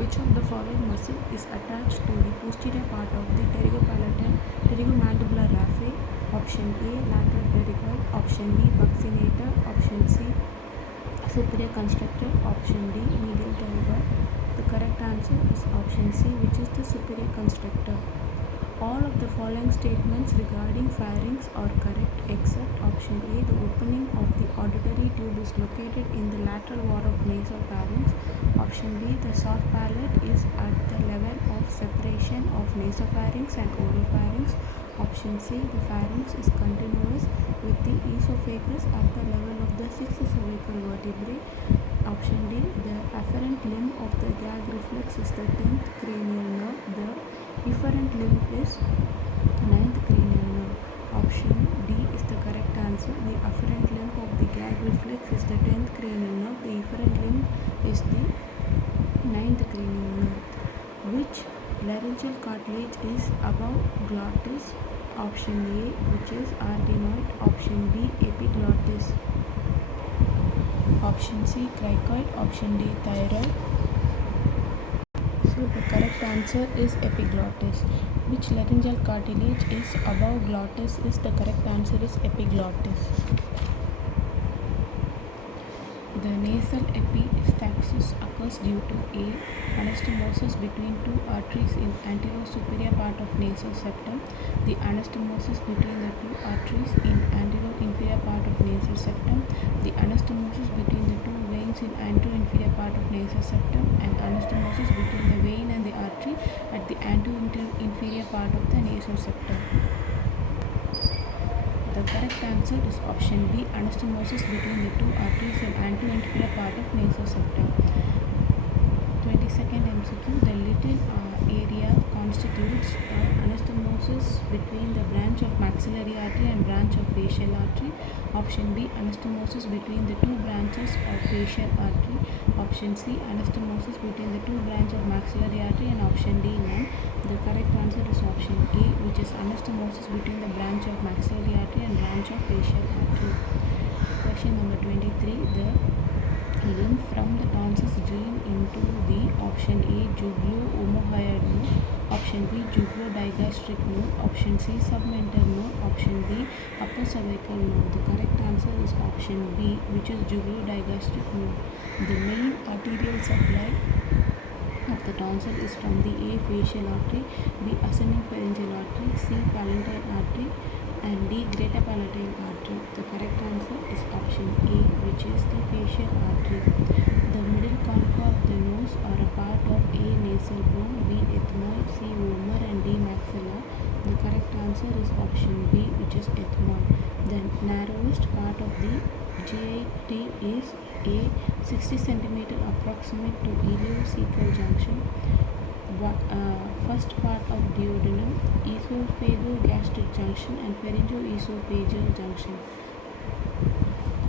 Which of the following muscle is attached to the posterior part of the pterygomandibular raphe? Option A, lateral pterygoid. Option B, buccinator. Option C, superior constructor. Option D, medial pterygoid. The correct answer is option C, which is the superior constructor. All of the following statements regarding pharynx are correct except option A. The opening of the auditory tube is located in the lateral wall of nasal pharynx. Option B. The soft palate is at the level of separation of nasopharynx and oropharynx. Option C. The pharynx is continuous with the esophagus at the level of the sixth cervical vertebrae. Option D. The afferent limb of the gag reflex is the 10th cranial nerve. The efferent limb is 9th cranial nerve. Option D is the correct answer. The afferent limb of the gag reflex is the 10th cranial nerve. The efferent limb is the 9th cranial nerve. Which laryngeal cartilage is above glottis? Option A, which is arytenoid. Option B, epiglottis. Option C, cricoid. Option D, thyroid. So the correct answer is epiglottis. Which laryngeal cartilage is above glottis? Is the correct answer is epiglottis. The nasal epistaxis occurs due to A. Anastomosis between two arteries in anterior superior part of nasal septum. The anastomosis between the two arteries in anterior inferior part of nasal septum. The anastomosis between the two veins in anterior inferior part of nasal septum. And anastomosis between the vein and the artery at the anterior inferior part of the nasal septum. The correct answer is option B. Anastomosis between the two arteries in anterior inferior part of nasal septum. 22nd MCQ. The little area constitutes anastomosis between the branch of maxillary artery and branch of facial artery. Option B. Anastomosis between the two branches of facial artery. Option C. Anastomosis between the two branches of maxillary artery. And option D, none. The correct answer is option A, which is anastomosis between the branch of maxillary artery and branch of facial artery. Question number 23. The lymph from the tonsils drain into the option A, juglo-omohyoid node. Option B, juglo-digastric node. Option C, submental node. Option D, upper cervical node. The correct answer is option B, which is juglo-digastric node. The main arterial supply of the tonsil is from the A, facial artery, B, ascending pharyngeal artery, C, palatine artery, and D, greater palatine artery. The correct answer is option A, which is the facial artery. The middle concha of the nose are a part of A, nasal bone, B, ethmoid, C, vomer, and D, maxilla. The correct answer is option B, which is ethmoid. The narrowest part of the GIT is A, 60 cm approximate to iliocecal junction. First part of duodenum, esophagogastric junction, and pharyngoesophageal junction.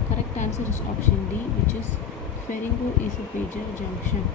Correct answer is option D, which is pharyngoesophageal junction.